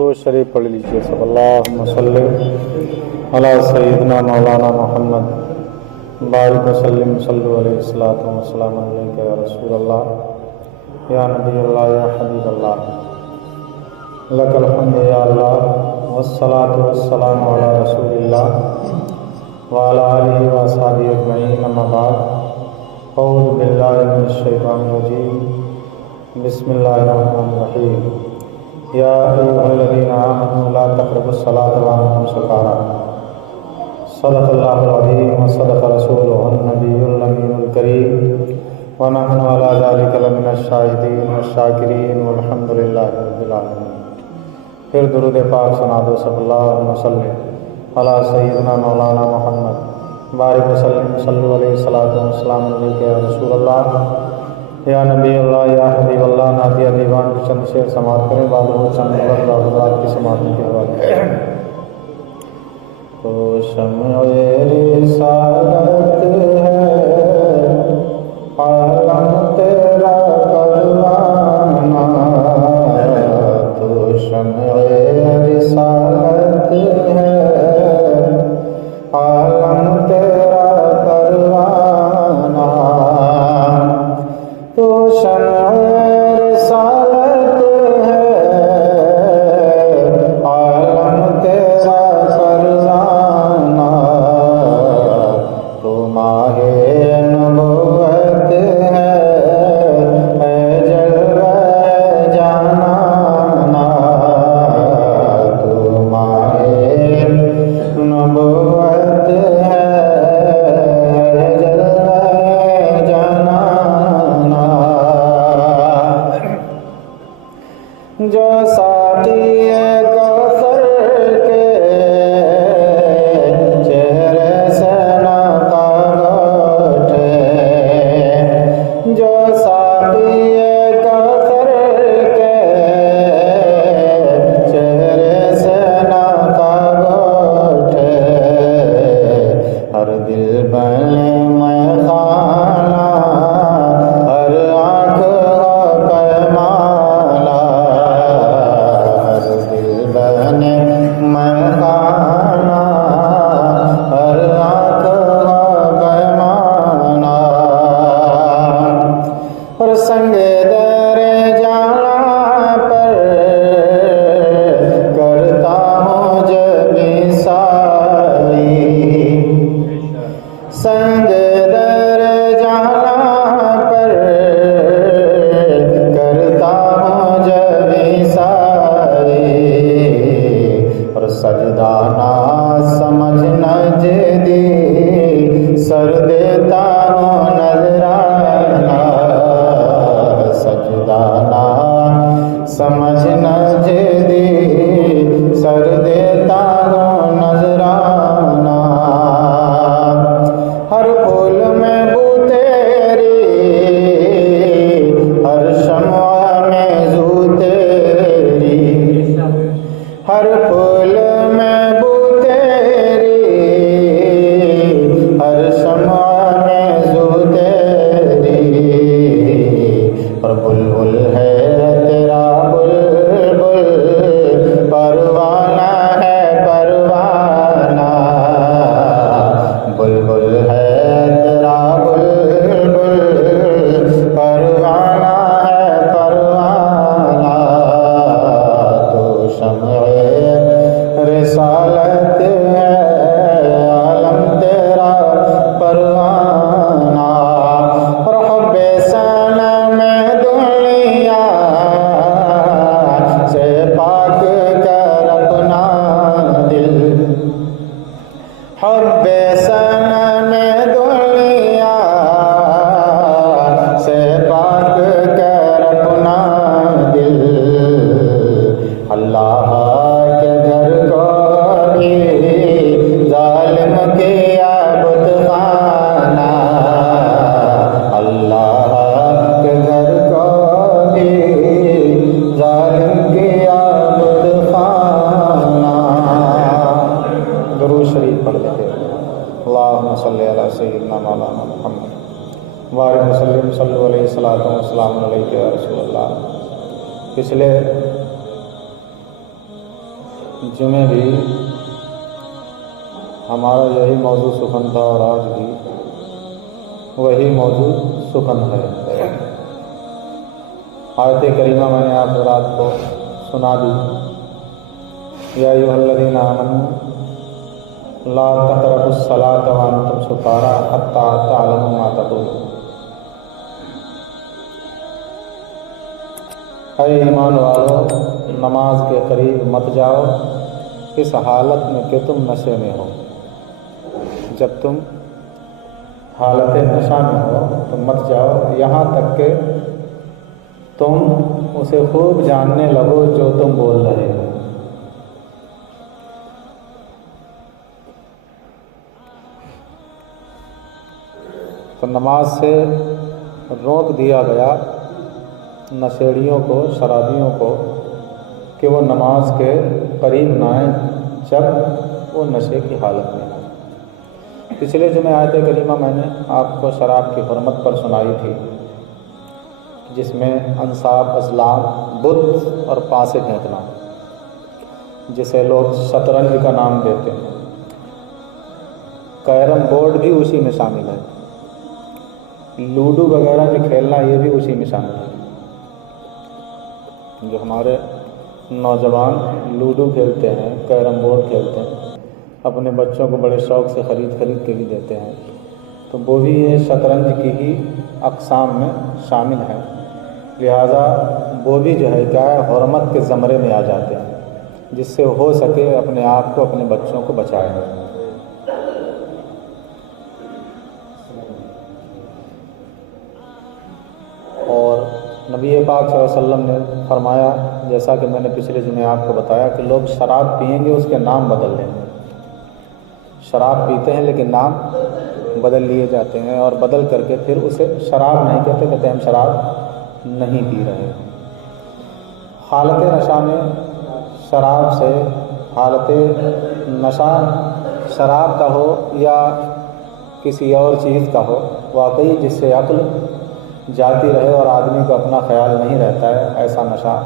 تو شریف پڑھ لیجیے سب اللہم صلی علی سیدنا مولانا محمد بارک وسلم صلو علیہ الصلوۃ والسلام علیک یا رسول اللہ یا نبی اللہ یا حبیب اللہ لک الحمد یا اللہ والصلاۃ والسلام علی رسول اللہ وعلی آلہ واصحابہ اجمعین اما بعد اعوذ باللہ من الشیطان الرجیم بسم اللہ الرحمن الرحیم یا ایھا الذین آمنوا لا تقربوا الصلاۃ وانتم سکارى صدق اللہ العظیم وصدق رسولہ النبی الامین الکریم ونحن علی ذلک لمن الشاہدین والشاکرین والحمد للہ رب العالمین۔ پھر درود پاک سنا دو سب اللہم صلی علی سیدنا مولانا محمد بارک وسلم صلو علیہ الصلوۃ والسلام علیک یا رسول اللہ یا نبی اللہ یا حبیب اللہ۔ نعتیہ دیوان کی چند شعر سماعت کریں، بعد وہ چند حضرات کی سماعتوں کے حوالے۔ تو شمع رسالت ہے عالم تیرا پروانہ، تو شمع رسالت ہے عالم تیرا پروانہ، تو شمع رسالت ہے عالم تیرا پروانہ، تو ماہ نبوت ہے جلوہ جانانا، تو ماہ نبوت ہے جلوہ جانانا، جو ساقی کوثر کے چہرے سے نقاب اٹھے، جو ساقی کوثر کے چہرے سے نقاب اٹھے، ہر دل بنے میخانہ، ہر آنکھ ہو پیمانہ، ہر دل بنے میخانہ، ہر آنکھ ہو پیمانہ، اور سنگ در جانا پر کرتا ہوں جب سائی، سنگ در جانا پر کرتا ہوں جب سائی، اور سجدہ نہ سمجھ نجدی سر دیتا ہوں نذرانہ، سجدہ نہ سمجھ نجدی سر دیتا ہوں نذرانہ، ہر پھول میں بو تیری، ہر شمع میں زو تیری، ہر پھول میں بو تیری، ہر شمع میں زو تیری، اور بلبل ہے تیرا بلبل، پروانہ ہے پروانہ، بلبل ہے تیرا بلبل، پروانہ ہے پروانہ، تو شمع رسالت ہے عالم تیرا پروانہ، اور حب صنم دنیا سے پاک کر اپنا دل، حب صنم دنیا سے پاک کر اپنا دل، اللہ کے گھر کو بھی ظالم کیا بت خانہ، اللہ کے گھر کو بھی ظالم کیا بت خانہ۔ درود شریف پڑھ لیتے ہیں۔ اللہم صلی علی سیدنا مولانا محمد بارک وسلم صلو علیہ الصلوۃ والسلام علیک یا رسول اللہ۔ پچھلے جمعے بھی ہمارا یہی موضوع سخن تھا اور آج بھی وہی موضوع سخن ہے۔ آیت کریمہ میں نے آپ رات کو سنا دی، یا ایھا الذین آمنوا لا تقربوا الصلاۃ وانتم سکارى حتى تعلموا ما تقولون۔ اے ایمان والو، نماز کے قریب مت جاؤ اس حالت میں کہ تم نشے میں ہو۔ جب تم حالت نشہ میں ہو تو مت جاؤ یہاں تک کہ تم اسے خوب جاننے لگو جو تم بول رہے ہو۔ تو نماز سے روک دیا گیا نشیڑیوں کو، شرابیوں کو، کہ وہ نماز کے قریب نہ آئیں جب وہ نشے کی حالت میں ہوں۔ پچھلے جمعے آیت کریمہ میں نے آپ کو شراب کی حرمت پر سنائی تھی، جس میں انصاب، ازلام، بت اور پاسے پھینکنا، جسے لوگ شطرنج کا نام دیتے ہیں، کیرم بورڈ بھی اسی میں شامل ہے، لوڈو وغیرہ بھی کھیلنا یہ بھی اسی میں شامل ہے۔ جو ہمارے نوجوان لوڈو کھیلتے ہیں، کیرم بورڈ کھیلتے ہیں، اپنے بچوں کو بڑے شوق سے خرید کے بھی دیتے ہیں، تو وہ بھی یہ شطرنج کی ہی اقسام میں شامل ہے، لہذا وہ بھی جو ہے کیا ہے، حرمت کے زمرے میں آ جاتے ہیں، جس سے ہو سکے اپنے آپ کو، اپنے بچوں کو بچائیں۔ اور نبی پاک صلی اللہ علیہ وسلم نے فرمایا، جیسا کہ میں نے پچھلے دن آپ کو بتایا، کہ لوگ شراب پئیں گے اس کے نام بدل لیں گے۔ شراب پیتے ہیں لیکن نام بدل لیے جاتے ہیں، اور بدل کر کے پھر اسے شراب نہیں کہتے، کہتے ہم شراب نہیں پی رہے۔ حالت نشہ میں شراب سے، حالت نشہ شراب کا ہو یا کسی اور چیز کا ہو، واقعی جس سے عقل جاتی رہے اور آدمی کو اپنا خیال نہیں رہتا ہے، ایسا نشہ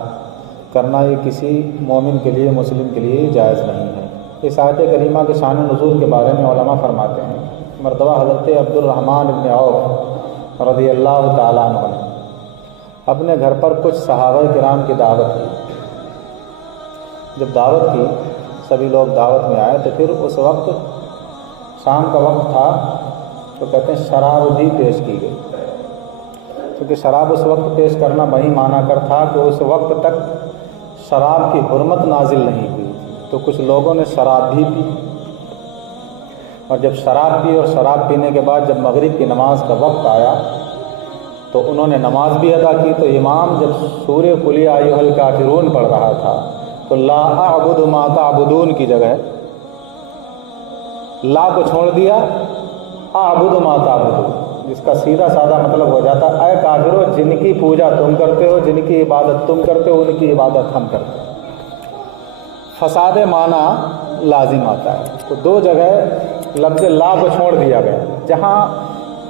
کرنا یہ کسی مومن کے لیے، مسلم کے لیے جائز نہیں ہے۔ اس آیت کریمہ کے شان نزول کے بارے میں علماء فرماتے ہیں، مرتبہ حضرت عبد الرحمن بن عوف رضی اللہ تعالیٰ عنہ نے اپنے گھر پر کچھ صحابہ کرام کی دعوت کی۔ جب دعوت کی، سبھی لوگ دعوت میں آئے، تو پھر اس وقت شام کا وقت تھا، تو کہتے ہیں شراب بھی پیش کی گئی، کیونکہ شراب اس وقت پیش کرنا وہی معنی کر تھا کہ اس وقت تک شراب کی حرمت نازل نہیں ہوئی، تو کچھ لوگوں نے شراب بھی پی، اور جب شراب پی اور شراب پینے کے بعد جب مغرب کی نماز کا وقت آیا تو انہوں نے نماز بھی ادا کی، تو امام جب سورہ قل یا ایھا الکافرون پڑھ رہا تھا تو لا اعبد ما تعبدون کی جگہ لا کو چھوڑ دیا، اعبد ما تعبدون، جس کا سیدھا سادہ مطلب ہو جاتا اے کافرو، جن کی پوجا تم کرتے ہو، جن کی عبادت تم کرتے ہو، ان کی عبادت ہم کرتے ہیں۔ فساد معنی لازم آتا ہے، تو دو جگہ لفظ لا کو چھوڑ دیا گیا، جہاں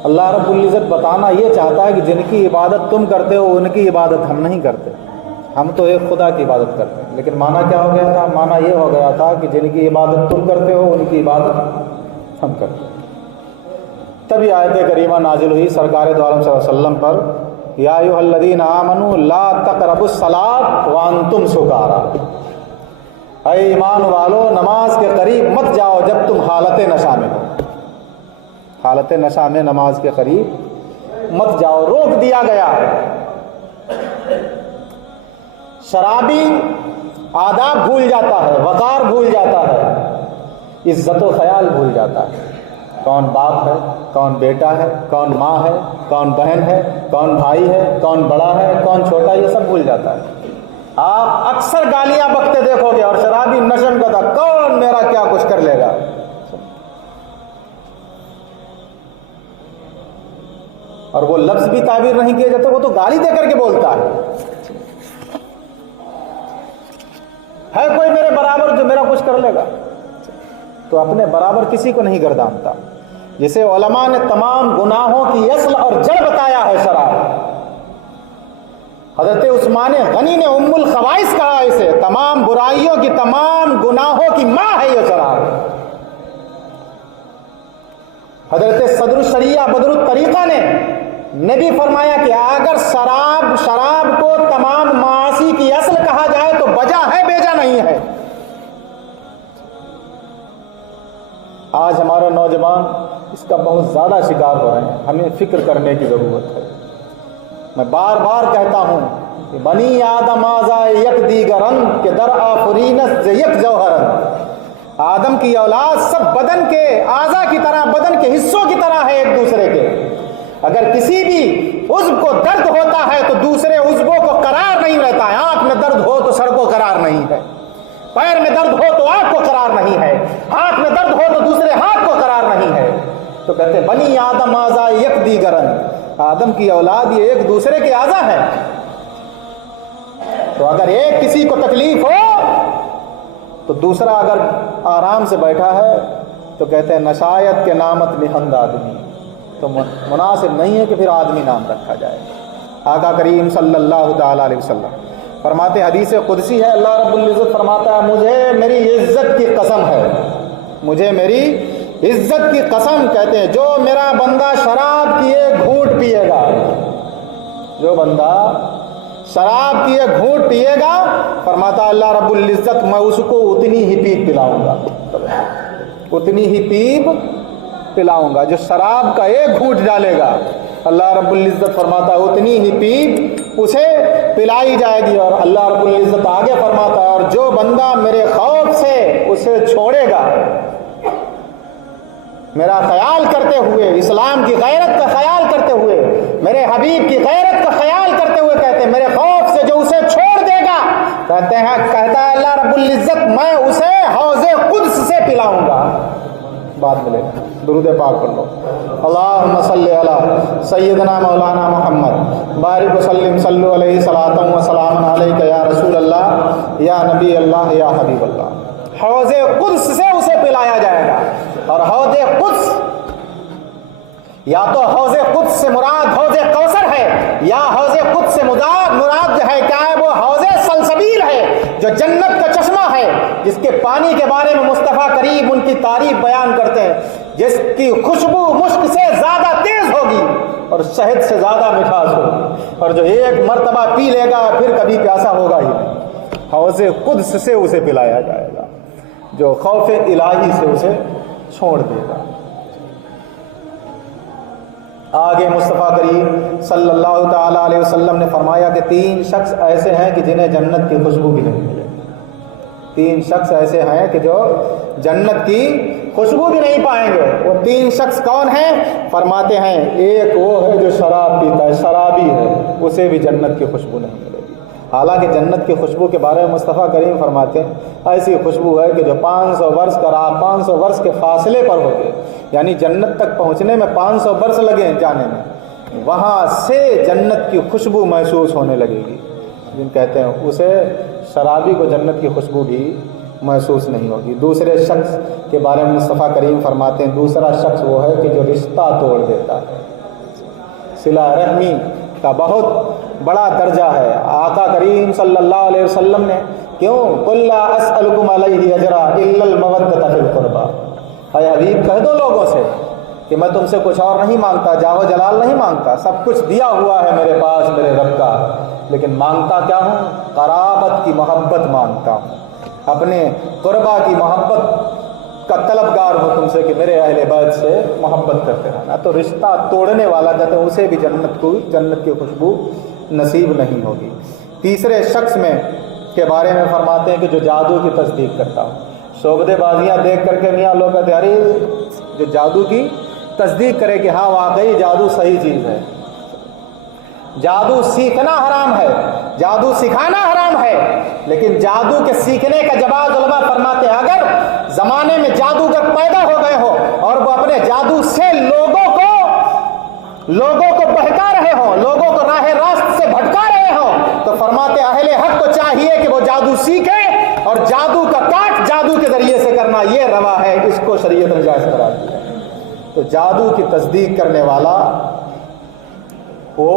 اللہ رب العزت بتانا یہ چاہتا ہے کہ جن کی عبادت تم کرتے ہو ان کی عبادت ہم نہیں کرتے، ہم تو ایک خدا کی عبادت کرتے ہیں، لیکن معنی کیا ہو گیا تھا؟ معنی یہ ہو گیا تھا کہ جن کی عبادت تم کرتے ہو ان کی عبادت ہم کرتے ہیں۔ تبھی آیت کریمہ نازل ہوئی سرکار دو عالم صلی اللہ علیہ وسلم پر، یا ایھا الذین آمنوا لا تقربوا الصلاۃ وانتم سکارى، اے ایمان والو نماز کے قریب مت جاؤ جب تم حالت نشہ میں ہو۔ حالت نشہ میں نماز کے قریب مت جاؤ، روک دیا گیا۔ شرابی آداب بھول جاتا ہے، وقار بھول جاتا ہے، عزت و خیال بھول جاتا ہے، کون باپ ہے، کون بیٹا ہے، کون ماں ہے، کون بہن ہے، کون بھائی ہے، کون بڑا ہے، کون چھوٹا، یہ سب بھول جاتا ہے۔ آپ اکثر گالیاں بکتے دیکھو گے، اور شرابی نشن کا تھا، کون میرا کیا کچھ کر لے گا، اور وہ لفظ بھی تعبیر نہیں کیے جاتے، وہ تو گالی دے کر کے بولتا ہے کوئی میرے برابر جو میرا کچھ کر لے گا، تو اپنے برابر کسی کو نہیں گردانتا، جسے علماء نے تمام گناہوں کی اصل اور جڑ بتایا ہے شراب، حضرت عثمان غنی نے ام الخبائث کہا اسے، تمام برائیوں کی، تمام گناہوں کی ماں ہے یہ شراب۔ حضرت صدر الشریعہ بدر الطریقہ نے بھی فرمایا کہ اگر شراب کو تمام معاصی کی اصل کہا جائے تو بجا ہے، بیجا نہیں ہے۔ آج ہمارے نوجوان اس کا بہت زیادہ شکار ہو رہے ہیں، ہمیں فکر کرنے کی ضرورت ہے۔ میں بار بار کہتا ہوں کہ بنی آدم آزا یک دیگرن کہ در آفرینس یک جوہرن، آدم کی اولاد سب بدن کے اعضاء کی طرح، بدن کے حصوں کی طرح ہے ایک دوسرے کے۔ اگر کسی بھی عضو کو درد ہوتا ہے تو دوسرے عضووں کو قرار نہیں رہتا ہے۔ آنکھ میں درد ہو تو سر کو قرار نہیں ہے، پیر میں درد ہو تو آنکھ کو قرار نہیں ہے، ہاتھ میں درد ہو تو دوسرے ہاتھ کو قرار نہیں ہے۔ تو کہتے ہیں بنی آدم اعضاء یک دیگرن، آدم کی اولاد یہ ایک دوسرے کے اعضاء ہیں۔ تو اگر ایک کسی کو تکلیف ہو تو دوسرا اگر آرام سے بیٹھا ہے تو کہتے ہیں نشایت کے نامت نہند آدمی، تو مناسب نہیں ہے کہ پھر آدمی نام رکھا جائے۔ آقا کریم صلی اللہ تعالی علیہ وسلم فرماتے، حدیث قدسی ہے، اللہ رب العزت فرماتا ہے مجھے میری عزت کی قسم ہے، مجھے میری عزت کی قسم، کہتے ہیں جو میرا بندہ شراب کی ایک گھونٹ پیے گا، جو بندہ شراب کی ایک گھونٹ پیے گا، فرماتا اللہ رب العزت میں اس کو اتنی ہی پیپ پلاؤں گا، اتنی ہی پیپ پلاؤں گا۔ جو شراب کا ایک گھونٹ ڈالے گا، اللہ رب العزت فرماتا ہے اتنی ہی پیپ اسے پلائی جائے گی۔ اور اللہ رب العزت آگے فرماتا ہے اور جو بندہ میرے خوف سے اسے چھوڑے گا، میرا خیال کرتے ہوئے، اسلام کی غیرت کا خیال کرتے ہوئے، میرے حبیب کی غیرت کا خیال کرتے ہوئے، کہتے ہیں میرے خوف سے جو اسے چھوڑ دے گا، کہتا ہے اللہ رب العزت میں اسے حوض قدس سے پلاؤں گا۔ بعد ملے گا، درود پاک پڑھ لو۔ اللہم صلی علی سیدنا مولانا محمد بارک وسلم، صلو علیہ صلاۃ و سلام علیک یا رسول اللہ یا نبی اللہ یا حبیب اللہ۔ حوض قدس سے اسے پلایا جائے گا۔ اور حوض قدس، یا تو حوض قدس سے مراد حوض کوثر ہے، یا حوض قدس سے مراد جو ہے کیا ہے، وہ حوض سلسبیل ہے جو جنت کا چشمہ ہے، جس کے پانی کے بارے میں مصطفیٰ کریم ان کی تعریف بیان کرتے ہیں، جس کی خوشبو مشک سے زیادہ تیز ہوگی اور شہد سے زیادہ مٹھاس ہوگی، اور جو ایک مرتبہ پی لے گا پھر کبھی پیاسا ہوگا ہی نہیں۔ حوض قدس سے اسے پلایا جائے گا جو خوف الہی سے اسے چھوڑ دے گا۔ آگے مصطفیٰ کریم صلی اللہ تعالی علیہ وسلم نے فرمایا کہ 3 شخص ایسے ہیں کہ جنہیں جنت کی خوشبو بھی نہیں ملے گی۔ 3 شخص ایسے ہیں کہ جو جنت کی خوشبو بھی نہیں پائیں گے۔ وہ 3 شخص کون ہیں؟ فرماتے ہیں ایک وہ ہے جو شراب پیتا ہے، شرابی ہے، اسے بھی جنت کی خوشبو نہیں ملے گی۔ حالانکہ جنت کی خوشبو کے بارے میں مصطفیٰ کریم فرماتے ہیں ایسی خوشبو ہے کہ جو 500 برس کا راہ 500 برس کے فاصلے پر ہوگی، یعنی جنت تک پہنچنے میں 500 برس لگے جانے میں، وہاں سے جنت کی خوشبو محسوس ہونے لگے گی۔ جن کہتے ہیں اسے شرابی کو جنت کی خوشبو بھی محسوس نہیں ہوگی۔ دوسرے شخص کے بارے میں مصطفیٰ کریم فرماتے ہیں دوسرا شخص وہ ہے کہ جو رشتہ توڑ دیتا ہے۔ صلہ رحمی کا بہت بڑا درجہ ہے۔ آقا کریم صلی اللہ علیہ وسلم نے کیوں قل لا اسألکم علیہ اجرا الا المودۃ فی القربى، اے حبیب کہہ دو لوگوں سے کہ میں تم سے کچھ اور نہیں مانگتا، جاہ و جلال نہیں مانگتا، سب کچھ دیا ہوا ہے میرے پاس میرے رب کا، لیکن مانگتا کیا ہوں؟ قرابت کی محبت مانگتا ہوں، اپنے قربا کی محبت کا طلبگار ہوں تم سے کہ میرے اہل بیت سے محبت کرتے رہنا۔ تو رشتہ توڑنے والا کہتے ہیں اسے بھی جنت کی خوشبو نصیب نہیں ہوگی۔ تیسرے شخص میں کے بارے میں فرماتے ہیں کہ جو جادو کی تصدیق کرتا ہوں، شعبدے بازیاں دیکھ کر کے میاں لوگ کہتے ہیں ارے جو جادو کی تصدیق کرے کہ ہاں واقعی جادو صحیح چیز ہے۔ جادو سیکھنا حرام ہے، جادو سکھانا حرام ہے، لیکن جادو کے سیکھنے کا جواز علماء فرماتے ہیں اگر زمانے میں جادوگر پیدا ہو گئے ہو اور وہ اپنے جادو سے لوگوں کو بہکا رہے ہوں، لوگوں کو راہ راست سے بھٹکا رہے ہوں، تو فرماتے اہل حق کو چاہیے کہ وہ جادو سیکھے اور جادو کا کاٹ جادو کے ذریعے سے کرنا یہ روا ہے، اس کو شریعت نے جائز قرار دیا۔ تو جادو کی تصدیق کرنے والا وہ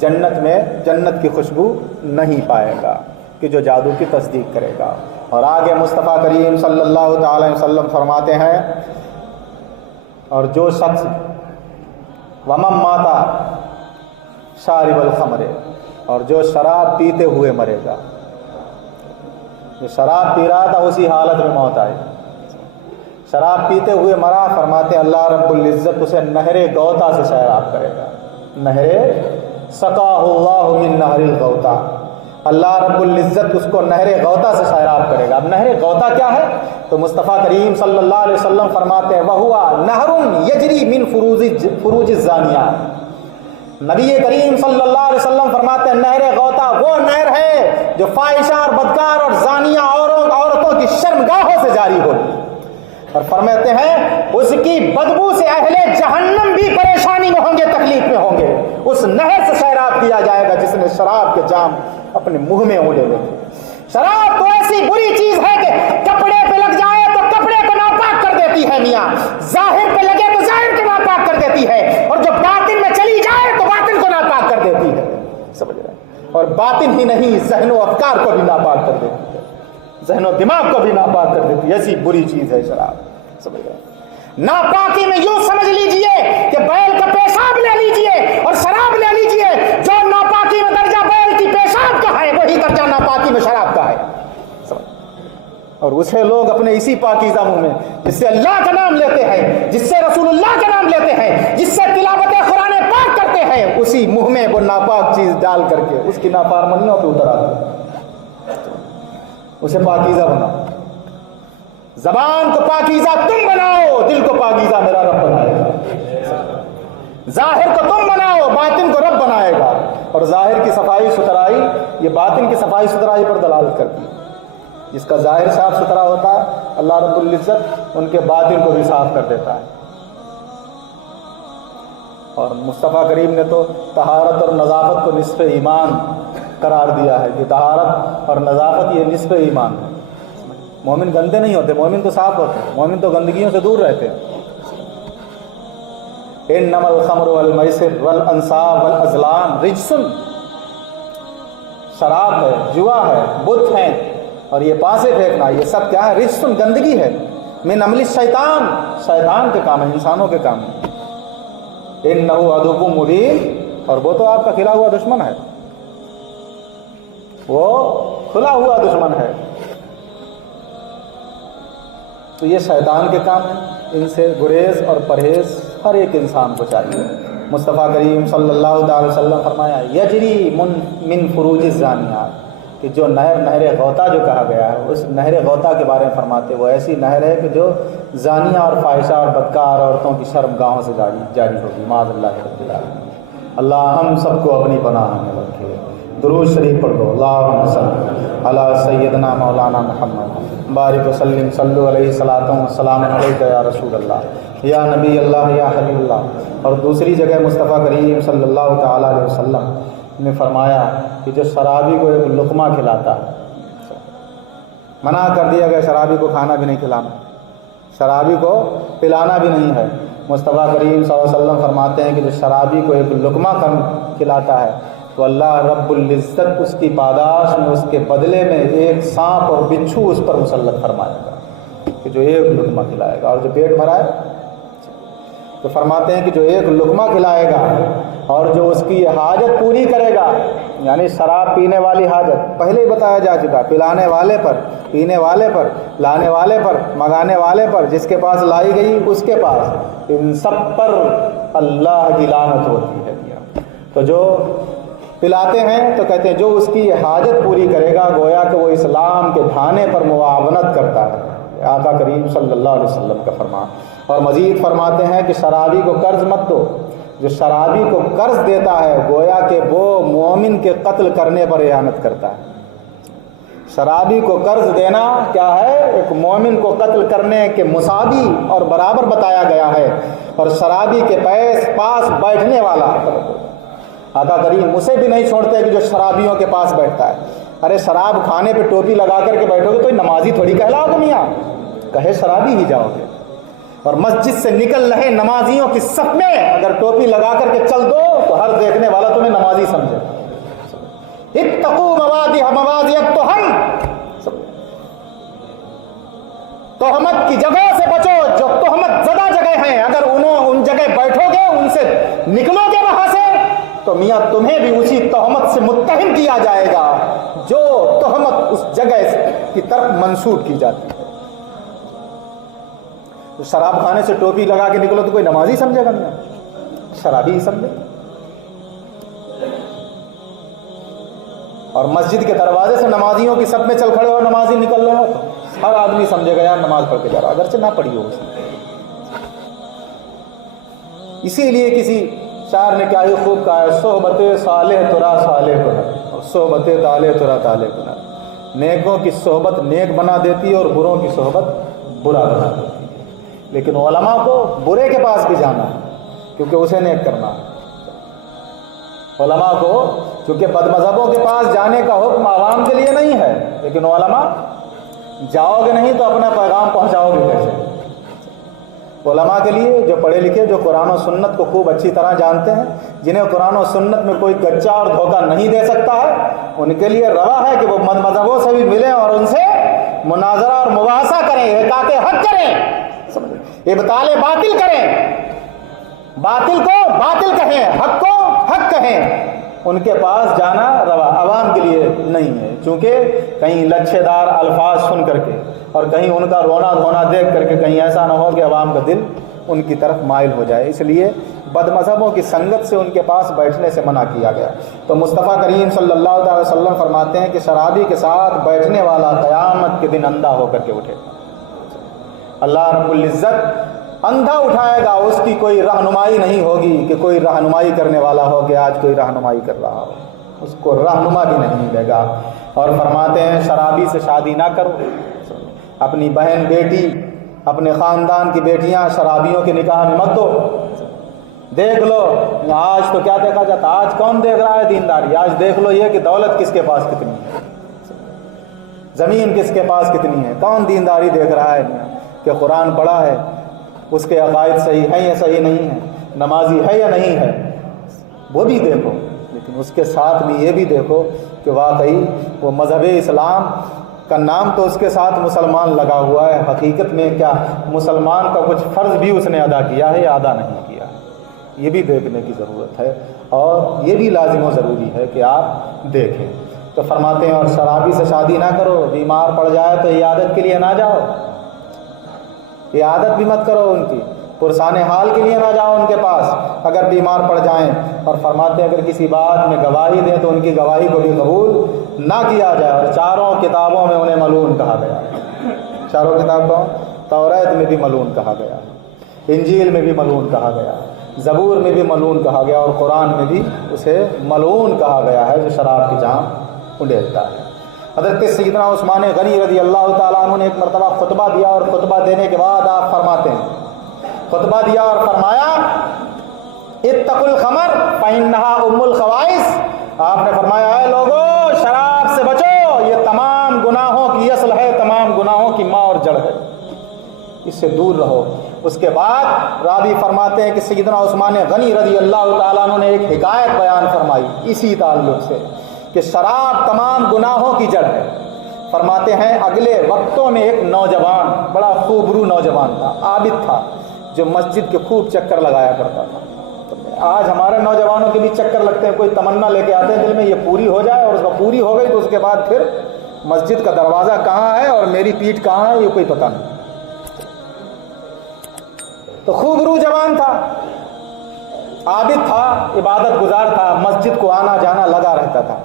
جنت میں جنت کی خوشبو نہیں پائے گا کہ جو جادو کی تصدیق کرے گا۔ اور آگے مصطفیٰ کریم صلی اللہ تعالی وسلم فرماتے ہیں، اور جو شخص ومن ماتا شارب الخمر، اور جو شراب پیتے ہوئے مرے گا، جو شراب پی رہا تھا اسی حالت میں موت آئی، شراب پیتے ہوئے مرا، فرماتے ہیں اللہ رب العزت اسے نہر گوتا سے سیراب کرے گا، نہر سقاہ اللہ من نہر الغوطہ، اللہ رب العزت اس کو نہر غوطہ سے سیراب کرے گا۔ اب نہر غوطہ کیا ہے؟ تو مصطفیٰ کریم صلی اللہ علیہ وسلم فرماتے ہیں وَهُوَ نَهْرٌ يَجْرِي مِنْ فُرُوجِ الزَّانِيَاتِ، نبی کریم صلی اللہ علیہ وسلم فرماتے ہیں نہر غوطہ وہ نہر ہے جو فاحشہ اور بدکار اور زانیہ عورتوں کی شرمگاہوں سے جاری ہوگی، اور فرماتے ہیں اس کی بدبو سے اہل جہنم بھی پریشانی میں ہوں گے، تکلیف میں ہوں گے، اس نہر سے سیراب کیا جائے گا جس نے شراب کے جام اپنے منہ میں اونڈے ہوئے تھے۔ شراب تو ایسی بری چیز ہے کہ کپڑے پہ لگ جائے تو کپڑے کو ناپاک کر دیتی ہے میاں، ظاہر پہ لگے تو ظاہر کو ناپاک کر دیتی ہے، اور جو باطن میں چلی جائے تو باطن کو ناپاک کر دیتی ہے، سمجھ رہے ہیں؟ اور باطن ہی نہیں ذہن و افکار کو بھی ناپاک کر دیتی ہے، ذہن و دماغ کو بھی ناپاک کر دیتی ہے، ایسی بری چیز ہے شراب، سمجھ رہے ہیں؟ ناپاکی میں یوں سمجھ لیجئے کہ بیل کا پیشاب لے لیجئے اور شراب لے لیجئے، جو ناپاکی میں درجہ بیل کی پیشاب کا ہے وہی درجہ ناپاکی میں شراب کا ہے، اور اسے لوگ اپنے اسی پاکیزہ منہ میں جس سے اللہ کا نام لیتے ہیں، جس سے رسول اللہ کا نام لیتے ہیں، جس سے تلاوت قرآن پاک کرتے ہیں، اسی منہ میں وہ ناپاک چیز ڈال کر کے اس کی نافرمانیوں پہ اتر آتے ہیں۔ اسے پاکیزہ بناؤ، زبان کو پاکیزہ تم بناؤ، دل کو پاکیزہ میرا رب بنائے گا، ظاہر کو تم بناؤ، باطن کو رب بنائے گا، اور ظاہر کی صفائی ستھرائی یہ باطن کی صفائی ستھرائی پر دلالت کرتی ہے، جس کا ظاہر صاف ستھرا ہوتا ہے اللہ رب العزت ان کے باطن کو بھی صاف کر دیتا ہے۔ اور مصطفیٰ کریم نے تو طہارت اور نظافت کو نصف ایمان قرار دیا ہے کہ طہارت اور نظافت یہ نصف ایمان ہے۔ مومن گندے نہیں ہوتے، مومن تو صاف ہوتے ہیں، مومن تو گندگیوں سے دور رہتے ہیں۔ انما الخمر والمیسر والانصاب والازلام رجس، شراب ہے، جوا ہے، بت ہیں، اور یہ پاسے پھینکنا، یہ سب کیا ہے؟ رجس، گندگی ہے، من عمل الشیطان، شیطان کے کام ہے، انسانوں کے کام ہے۔ انہ عدو مبین، اور وہ تو آپ کا کھلا ہوا دشمن ہے، وہ کھلا ہوا دشمن ہے، تو یہ شیطان کے کام ہیں، ان سے گریز اور پرہیز ہر ایک انسان کو چاہیے۔ مصطفیٰ کریم صلی اللہ تعالی وسلم فرمایا یجری من فروج الزانیات، کہ جو نہر غوطہ جو کہا گیا ہے، اس نہر غوطہ کے بارے میں فرماتے وہ ایسی نہر ہے کہ جو زانیہ اور فاحشہ اور بدکار عورتوں کی شرمگاہوں سے جاری ہوگی، معاذ اللہ رب العالمین۔ اللہ ہم سب کو اپنی پناہ میں رکھے۔ درود شریف پڑھ دو، اللہم صل علی سیدنا مولانا محمد بارک وسلم، صلو علیہ الصلاۃ والسلام علیک یا رسول اللہ یا نبی اللہ یا حبیب اللہ۔ اور دوسری جگہ مصطفیٰ کریم صلی اللہ تعالی علیہ وسلم نے فرمایا کہ جو شرابی کو ایک لقمہ کھلاتا ہے، منع کر دیا گیا شرابی کو کھانا بھی نہیں کھلانا، شرابی کو پلانا بھی نہیں ہے۔ مصطفیٰ کریم صلی اللہ علیہ وسلم فرماتے ہیں کہ جو شرابی کو ایک لقمہ کھلاتا ہے تو اللہ رب العزت اس کی پاداش میں اس کے بدلے میں ایک سانپ اور بچھو اس پر مسلط فرمائے گا کہ جو ایک لقمہ کھلائے گا، اور جو پیٹ بھرا ہے تو فرماتے ہیں کہ جو ایک لقمہ کھلائے گا اور جو اس کی حاجت پوری کرے گا، یعنی شراب پینے والی حاجت پہلے ہی بتایا جا چکا، پلانے والے پر، پینے والے پر، لانے والے پر، منگانے والے پر، جس کے پاس لائی گئی اس کے پاس، ان سب پر اللہ کی لعنت ہوتی ہے۔ تو جو پلاتے ہیں تو کہتے ہیں جو اس کی حاجت پوری کرے گا گویا کہ وہ اسلام کے ڈھانے پر معاونت کرتا ہے، آقا کریم صلی اللہ علیہ وسلم کا فرمان۔ اور مزید فرماتے ہیں کہ شرابی کو قرض مت دو، جو شرابی کو قرض دیتا ہے گویا کہ وہ مومن کے قتل کرنے پر اعانت کرتا ہے۔ شرابی کو قرض دینا کیا ہے؟ ایک مومن کو قتل کرنے کے مساوی اور برابر بتایا گیا ہے، اور شرابی کے پاس بیٹھنے والا، آقا کریم اسے بھی نہیں چھوڑتے کہ جو شرابیوں کے پاس بیٹھتا ہے۔ ارے شراب کھانے پہ ٹوپی لگا کر کے بیٹھو گے تو نمازی تھوڑی کہلاؤ گے میاں، کہے شرابی ہی جاؤ گے۔ اور مسجد سے نکل رہے نمازیوں کی صف میں اگر ٹوپی لگا کر کے چل دو تو ہر دیکھنے والا تمہیں نمازی سمجھے. اتقوا مواضع التہم، تہمت کی جگہوں سے بچو جو تہمت زدہ جگہ ہیں. اگر ان جگہ بیٹھو گے، ان سے نکلو گے وہاں سے، تو میاں تمہیں بھی اسی تہمت سے متہم کیا جائے گا جو تہمت اس جگہ کی طرف منسوب کی جاتی ہے. تو شراب خانے سے ٹوپی لگا کے نکلو تو کوئی نمازی سمجھے گا نہیں، شرابی ہی سمجھے. اور مسجد کے دروازے سے نمازیوں کی صف میں چل کھڑے ہو، نمازی نکل رہے ہو تو ہر آدمی سمجھے گا یار نماز پڑھ کے جا رہا، اگرچہ نہ پڑھی ہو. اسی لیے کسی شاعر نے کیا ہی خوب کہا ہے، صحبت صالح ترا صالح کنا اور صحبت طالح ترا طالح کنا. نیکوں کی صحبت نیک بنا دیتی ہے اور بروں کی صحبت برا بنا دیتی ہے. لیکن علماء کو برے کے پاس بھی جانا ہے کیونکہ اسے نیک کرنا ہے. علماء کو چونکہ بد مذہبوں کے پاس جانے کا حکم عوام کے لیے نہیں ہے، لیکن علماء جاؤ گے نہیں تو اپنا پیغام پہنچاؤ گے کیسے؟ علماء کے لیے جو پڑھے لکھے، جو قرآن و سنت کو خوب اچھی طرح جانتے ہیں، جنہیں قرآن و سنت میں کوئی کچا اور دھوکہ نہیں دے سکتا ہے، ان کے لیے روا ہے کہ وہ بد مذہبوں سے بھی ملیں اور ان سے مناظرہ اور مباحثہ کریں، احقاق حق کریں، ابطال باطل کریں، باطل کو باطل کہیں، حق کو حق کہیں. ان کے پاس جانا روا عوام کے لیے نہیں ہے، چونکہ کہیں لچھے دار الفاظ سن کر کے اور کہیں ان کا رونا دھونا دیکھ کر کے کہیں ایسا نہ ہو کہ عوام کا دل ان کی طرف مائل ہو جائے. اس لیے بد مذہبوں کی سنگت سے ان کے پاس بیٹھنے سے منع کیا گیا. تو مصطفیٰ کریم صلی اللہ علیہ وسلم فرماتے ہیں کہ شرابی کے ساتھ بیٹھنے والا قیامت کے دن اندھا ہو کر کے اٹھے. اللہ رب العزت اندھا اٹھائے گا، اس کی کوئی رہنمائی نہیں ہوگی کہ کوئی رہنمائی کرنے والا ہو کہ آج کوئی رہنمائی کر رہا ہو، اس کو رہنما بھی نہیں ملے گا. اور فرماتے ہیں شرابی سے شادی نہ کرو. اپنی بہن بیٹی، اپنے خاندان کی بیٹیاں شرابیوں کے نکاح میں مت دو. دیکھ لو آج تو کیا دیکھا جاتا، آج کون دیکھ رہا ہے دینداری، آج دیکھ لو یہ کہ دولت کس کے پاس کتنی ہے، زمین کس کے پاس کتنی ہے. کون دینداری دیکھ رہا ہے کہ قرآن پڑھا ہے، اس کے عقائد صحیح ہیں یا صحیح نہیں ہیں، نمازی ہے یا نہیں ہے، وہ بھی دیکھو. لیکن اس کے ساتھ بھی یہ بھی دیکھو کہ واقعی وہ مذہب اسلام کا نام تو اس کے ساتھ مسلمان لگا ہوا ہے، حقیقت میں کیا مسلمان کا کچھ فرض بھی اس نے ادا کیا ہے یا ادا نہیں کیا ہے. یہ بھی دیکھنے کی ضرورت ہے اور یہ بھی لازم و ضروری ہے کہ آپ دیکھیں. تو فرماتے ہیں اور شرابی سے شادی نہ کرو، بیمار پڑ جائے تو عیادت کے لیے نہ جاؤ، عیادت بھی مت کرو ان کی، پرسان حال کے لیے نہ جاؤ ان کے پاس اگر بیمار پڑ جائیں. اور فرماتے ہیں اگر کسی بات میں گواہی دیں تو ان کی گواہی کو بھی قبول نہ کیا جائے. اور چاروں کتابوں میں انہیں ملعون کہا گیا، چاروں کتابوں، توریت میں بھی ملعون کہا گیا، انجیل میں بھی ملعون کہا گیا، زبور میں بھی ملعون کہا گیا، اور قرآن میں بھی اسے ملعون کہا گیا ہے جو شراب کی جام اڈیلتا ہے. حضرت سیدنا عثمان غنی رضی اللہ تعالیٰ عنہ نے ایک مرتبہ خطبہ دیا اور خطبہ دینے کے بعد آپ فرماتے ہیں، خطبہ دیا اور فرمایا اتقوا الخمر فإنها ام الخبائث. آپ نے فرمایا اے لوگو شراب سے بچو، یہ تمام گناہوں کی اصل ہے، تمام گناہوں کی ماں اور جڑ ہے، اس سے دور رہو. اس کے بعد راوی فرماتے ہیں کہ سیدنا عثمان غنی رضی اللہ تعالیٰ عنہ نے ایک حکایت بیان فرمائی اسی تعلق سے کہ شراب تمام گناہوں کی جڑ ہے. فرماتے ہیں اگلے وقتوں میں ایک نوجوان، بڑا خوبرو نوجوان تھا، عابد تھا، جو مسجد کے خوب چکر لگایا کرتا تھا. آج ہمارے نوجوانوں کے بھی چکر لگتے ہیں، کوئی تمنا لے کے آتے ہیں دل میں یہ پوری ہو جائے، اور اس کا پوری ہو گئی تو اس کے بعد پھر مسجد کا دروازہ کہاں ہے اور میری پیٹھ کہاں ہے یہ کوئی پتہ نہیں. تو خوبرو جوان تھا، عابد تھا، عبادت گزار تھا، مسجد کو آنا جانا لگا رہتا تھا،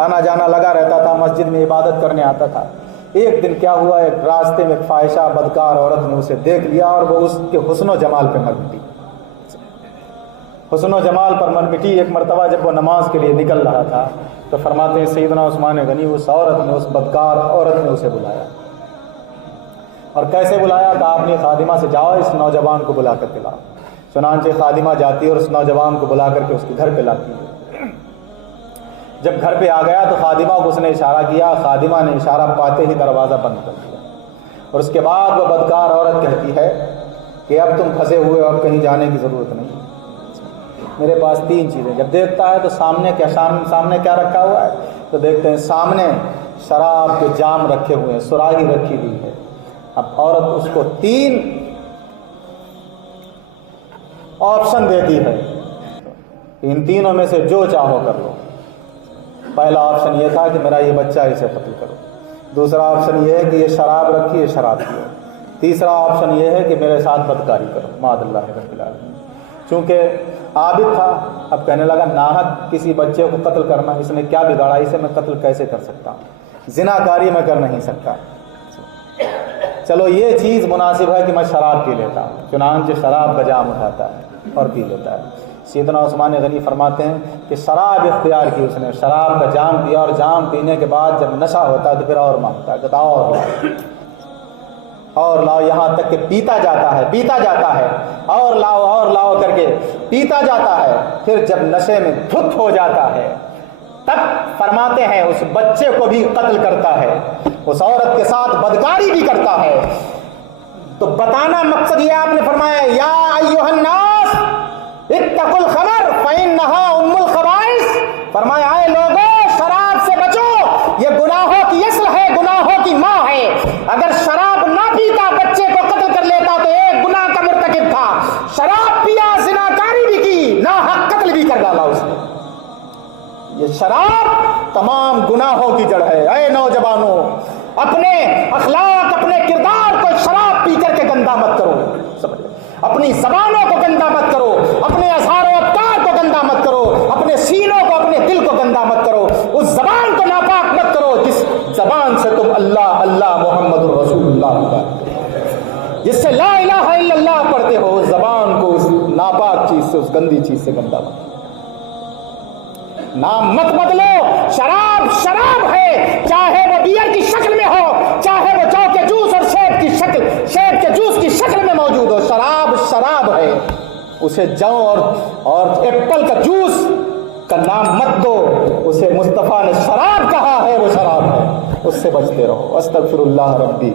آنا جانا لگا رہتا تھا، مسجد میں عبادت کرنے آتا تھا. ایک دن کیا ہوا، ایک راستے میں فاحشہ بدکار عورت نے اسے دیکھ لیا اور وہ اس کے حسن و جمال پہ مر مٹی. حسن و جمال پر مر مٹی. ایک مرتبہ جب وہ نماز کے لیے نکل رہا تھا تو فرماتے ہیں سیدنا عثمان غنی اس عورت نے، اس بدکار عورت نے اسے بلایا. اور کیسے بلایا کہ آپ نے خادمہ سے جاؤ اس نوجوان کو بلا کر کے لاؤ. چنانچہ خادمہ جاتی ہے اور اس نوجوان کو بلا کر کے اس کے گھر پہ لاتی ہے. جب گھر پہ آ گیا تو خادمہ کو اس نے اشارہ کیا، خادمہ نے اشارہ پاتے ہی دروازہ بند کر دیا اور اس کے بعد وہ بدکار عورت کہتی ہے کہ اب تم پھنسے ہوئے ہو، اب کہیں جانے کی ضرورت نہیں، میرے پاس 3 چیزیں. جب دیکھتا ہے تو سامنے کیا رکھا ہوا ہے؟ تو دیکھتے ہیں سامنے شراب کے جام رکھے ہوئے ہیں، سراہی رکھی ہوئی ہے. اب عورت اس کو 3 آپشن دیتی ہے، ان تینوں میں سے جو چاہو کر لو. پہلا آپشن یہ تھا کہ میرا یہ بچہ ہے، اسے قتل کرو. دوسرا آپشن یہ ہے کہ یہ شراب رکھی ہے، شراب پیو. تیسرا آپشن یہ ہے کہ میرے ساتھ بدکاری کرو. معاذ اللہ رب العالمین. چونکہ عابد تھا، اب کہنے لگا ناحق کسی بچے کو قتل کرنا، اس نے کیا بگاڑا، اسے میں قتل کیسے کر سکتا ہوں، زنا کاری میں کر نہیں سکتا. چلو یہ چیز مناسب ہے کہ میں شراب پی لیتا ہوں. چنانچہ شراب کا جام اٹھاتا ہے اور پی لیتا ہے. سیدنا عثمان غنی فرماتے ہیں کہ شراب اختیار کی اس نے، شراب کا جام پیا، اور جام پینے کے بعد جب نشہ ہوتا ہے تو پھر اور مانگتا ہے، کہتا اور لاؤ، یہاں تک کہ پیتا جاتا ہے اور لاؤ کر کے پیتا جاتا ہے. پھر جب نشے میں دھت ہو جاتا ہے تب فرماتے ہیں اس بچے کو بھی قتل کرتا ہے، اس عورت کے ساتھ بدکاری بھی کرتا ہے. تو بتانا مقصد یہ آپ نے فرمایا یا ایھا الناس اتقوا الخمر فانھا ام الخبائث. فرمایا اے لوگوں شراب سے بچو، یہ گناہوں کی اصل ہے، گناہوں کی ماں ہے. اگر شراب نہ پیتا بچے کو قتل کر لیتا تو ایک گناہ کا مرتکب تھا. شراب پیا، زناکاری بھی کی، ناحق قتل بھی کر ڈالا اس نے. یہ شراب تمام گناہوں کی جڑ ہے. اے نوجوانوں اپنے اخلاق، اپنے کردار کو شراب پی کر کے گندا مت کرو. سمجھ لو، اپنی زبانوں کو گندا مت کرو، اپنے اظہار و افکار کو گندا مت کرو، اپنے سینوں کو، اپنے دل کو گندا مت کرو. اس زبان کو ناپاک مت کرو جس زبان سے تم اللہ اللہ محمد الرسول اللہ کا، جس سے لا الہ الا اللہ پڑھتے ہو، اس زبان کو اس ناپاک چیز سے، اس گندی چیز سے گندا مت. نام مت بدلو. شراب ہے، چاہے وہ بیئر کی شکل میں ہو، چاہے وہ جو کے جوس اور شیب کے جوس کی شکل میں موجود ہو. شراب ہے، اسے جو اور ایپل کا جوس کا نام مت دو. اسے مصطفیٰ نے شراب کہا ہے، وہ شراب ہے، اس سے بچتے رہو. استغفر اللہ ربی.